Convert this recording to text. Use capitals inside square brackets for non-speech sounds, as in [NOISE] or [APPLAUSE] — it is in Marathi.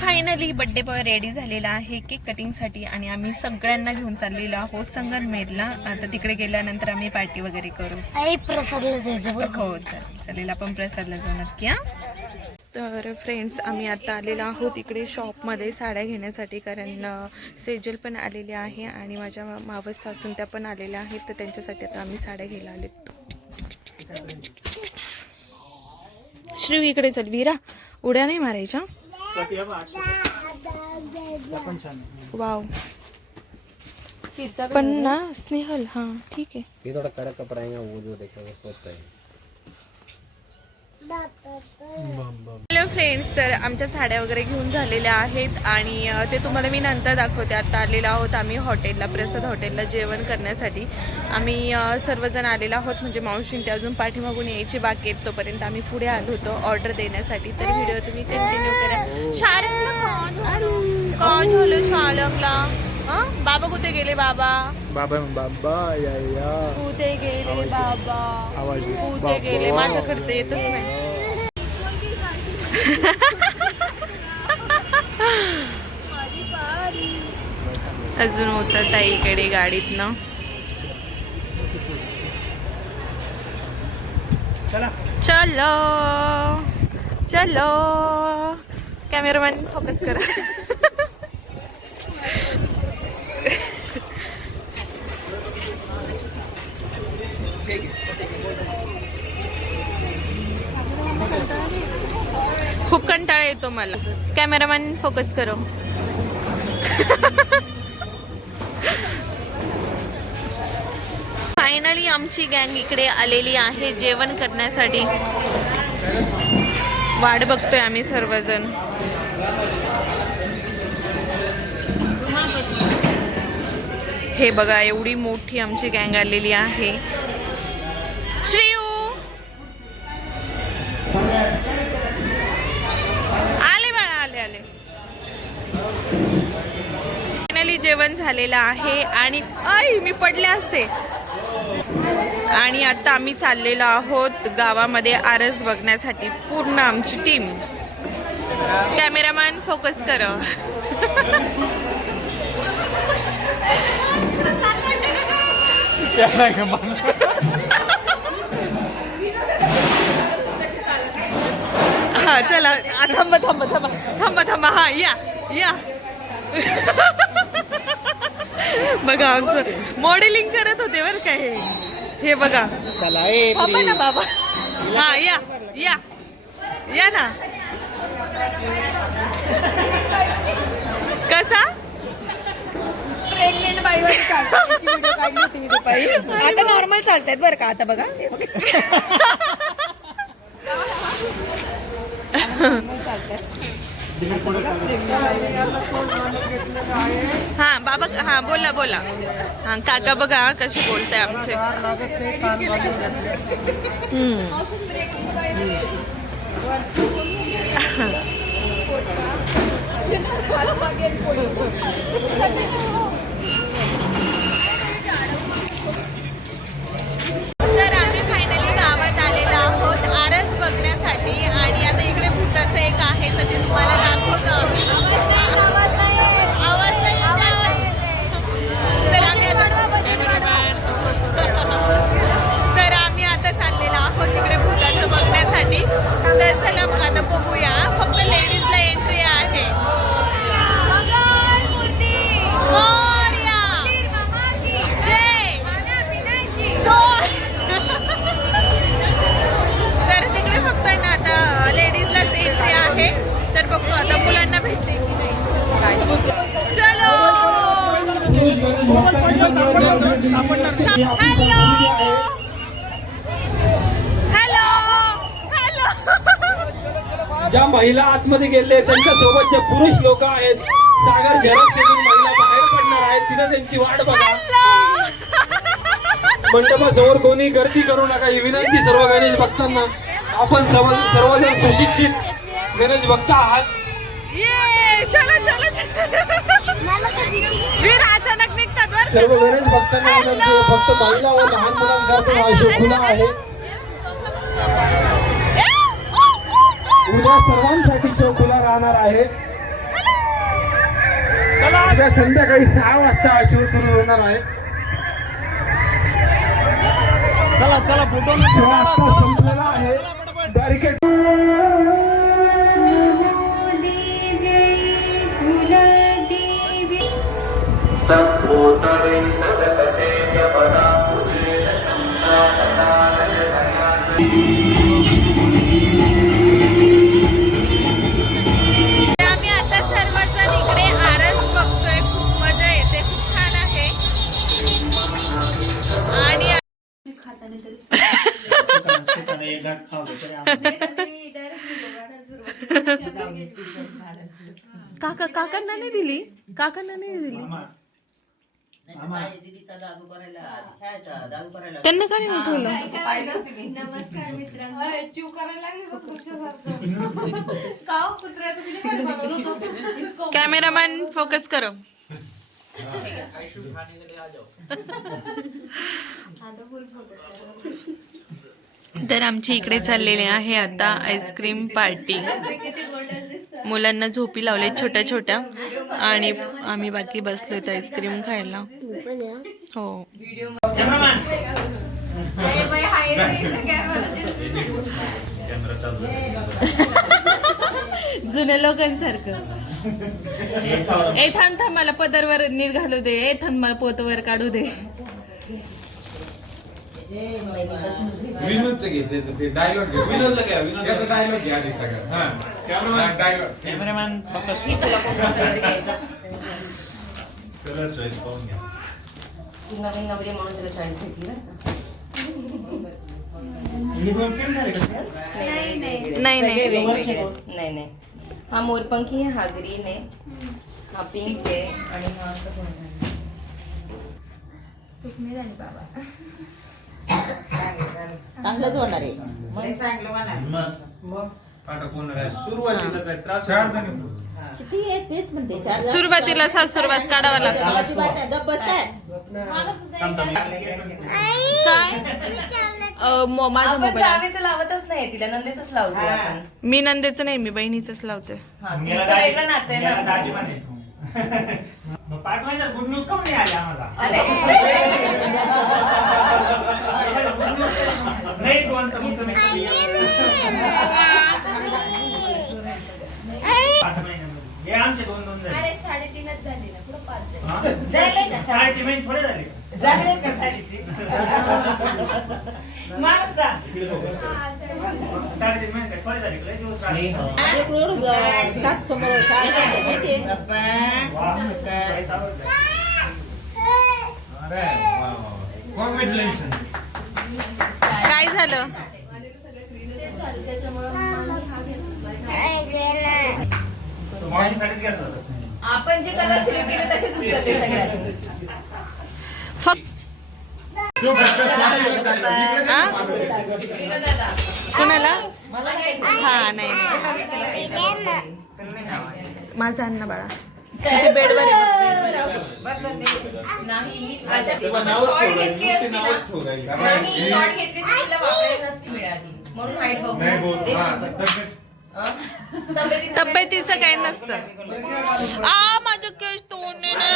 फायनली बड्डे बॉय रेडी झालेला आहे. केक कटिंगसाठी आणि आम्ही सगळ्यांना घेऊन चाललेलो आहोत. संगमनेरला आता तिकडे गेल्यानंतर आम्ही पार्टी वगैरे करू. आई प्रसादला जायचं बरं का? हो चल चालेल आपण प्रसादला जाऊ नक्की हा. तर फ्रेंड्स आम्ही आता आलेलो आहोत इकडे शॉपमध्ये साड्या घेण्यासाठी कारण सेजल पण आलेली आहे आणि माझ्या मावस सासून त्या पण आलेल्या आहेत. तर त्यांच्यासाठी आता आम्ही साड्या घ्यायला आलेत. श्रीव इकडे चल वीरा. उड्या नाही मारायच्या? वाव. पण ना स्नेहल हां ठीक आहे. ये थोड़ा कड़क कपड़ा है वो जो देखा वो है हॅलो फ्रेंड्स तर आमच्या साड्या वगैरे घेऊन झालेल्या आहेत आणि ते तुम्हाला मी नंतर दाखवते. आता आलेलो आहोत आम्ही हॉटेलला प्रसाद हॉटेलला जेवण करण्यासाठी. आम्ही सर्वजण आलेलो आहोत म्हणजे मावशीन ते अजून पाठीमागून यायची बाकी आहेत तोपर्यंत आम्ही पुढे आलो होतो ऑर्डर देण्यासाठी. तर व्हिडिओ तुम्ही कंटिन्यू करा. झालं झालं शाळकला? बाबा कुठे गेले बाबा? बाबा बाबा कुठे गेले? बाबा. आवाज गेले. माझ्याकडे तर येतच नाही. अजून होतं ताईकडे गाडीतनं. चलो. चलो. कॅमेरामॅन फोकस करा. खूप कंटाळा येतो मला. कॅमेरामॅन फोकस करो. फायनली आमची गँग इकडे आलेली आहे जेवण करण्यासाठी. वाट बघतोय आम्ही सर्वजण. हे बघा एवढी मोठी आमची गँग आलेली आहे. फायनली जेवण झालेलं आहे आणि आई मी पडले असते. आणि आता आम्ही चाललेलो आहोत गावामध्ये आरस बघण्यासाठी पूर्ण आमची टीम कॅमेरामॅन फोकस कर. हा चला. आ, थांबा थांबा थांबा. थांबा थांबा. हा या या. बघा आमचं मॉडेलिंग करत होते बरं का हे. हे बघा. चला ए थांबा ना बाबा. हा या या. या ना. कसा? प्रेग्नेंट बाईवर त्याची व्हिडिओ काढली होती मी दुपारी. आता नॉर्मल चालतायत बरं का आता बघा [LAUGHS] हे बघा. Normal चालतायत. हा बाबा हा बोला बोला. हा काका बघा कशी बोलताय आमचे. हम्म. [LAUGHS] [LAUGHS] बघण्यासाठी तर चला मग आता बघूया. फक्त लेडीजला एंट्री आहे! तर तिकडे फक्त ना आता लेडीजलाच एंट्री आहे. तर बघतो आता मुलांना भेटते की नाही. चलो. हॅलो हॅलो ज्या महिला आतमध्ये गेले त्यांच्यासोबत जे पुरुष लोक आहेत सागर झरत तिथून महिला बाहेर पडणार आहेत तिथं त्यांची वाट बघा. मंडपासमोर कोणी गर्दी करू नका ही विनंती सर्व गणेश भक्तांना. आपण सर्व सर्वजण सुशिक्षित गणेश भक्त आहात. सर्व गणेश भक्तांना फक्त महिला व लहान मुलांकरता खुला आहे. उद्या सर्वांसाठी शो खुला राहणार आहे. उद्या संध्याकाळी सहा वाजता शो सुरू होणार आहे. चला चला फोटो संपलेला आहे. बॅरिकेड आम्ही [LAUGHS] [LAUGHS] काका काकांना नाही दिली? काकांना नाही दिली? त्यांना का नाही ठेवलं नमस्कार मित्रांनो. चू करायला लागले काव कुत्र्या तुम्ही काय बनवलं होतं? [LAUGHS] कॅमेरामॅन फोकस करो. तर आमची इकडे चाललेली आहे आता आईस्क्रीम पार्टी. मुलांना झोपी लावले छोट्या छोट्या. आणि आम्ही बाकी बसलो होतो आईस्क्रीम खायला. हो. जुन्या लोकांसारखं. ए थांब थांब मला पदरवर नीट घालू दे. ए थांब मला पोतवर काढू दे. विनोदचं घेते ते डायलॉग घे विनोदचं घ्या विनोद त्याचा डायलॉग घ्या आधी सगळ्यात हा कॅमेरामॅन डायलॉग कॅमेरामॅन नवीन नवरी म्हणून तुला चॉईस भेटली बरं का? नाही नाही नाही नाही सगळे वेगवेगळे नाही नाही हा मोरपंखी आहे हा ग्रीन आहे हा पिंक आहे आणि हा असं कोण आहे? झाली बाबा चांगलंच होणार आहे. सुरुवातीला काय त्रास किती आहे? तेच म्हणते चार सुरुवातीला सासूरवास काढावा लागतो. गावाची बात आहे गप्प बस काय? काय अ, मो- माझा आपण मोबाईल जावेचं लावतच नाही तिला नंदेच लावतो आपण. मी नंदेचं नाही मी बहिणीच लावते हा तुमचं वेगळं नातं आहे ना. [LAUGHS] मग पाच महिन्यात गुड न्यूज आले आम्हाला. अरे [LAUGHS] [LAUGHS] नाही दोन तर मग तुम्ही पाच महिन्यामध्ये हे आमचे दोन दोन झाले अरे साडेतीनच झाली ना पुढे पाच झाली. साडेतीन महिने थोडे झाले. का? साडेतीन महिने काय? थोडे झाले का? लय दिवस झाले. सात समोर वा. अरे वा कॉंग्रॅच्युलेशन काय झालं? घेतला होता. आपण जे कलर सिलेक्ट केले तसेच उचलले? कोणाला? हा नाही नाही. माझा अन्न बाळा. तिथे बेडवर आहे नाही मी अशा शॉर्ट घेतली असती ना. नाही शॉर्ट घेतली असती तिला वापरायला नसती मिळाली. म्हणून हाईट बघू तब्येतीचं काही नसतं. आ! माझं केस तोडणे ना.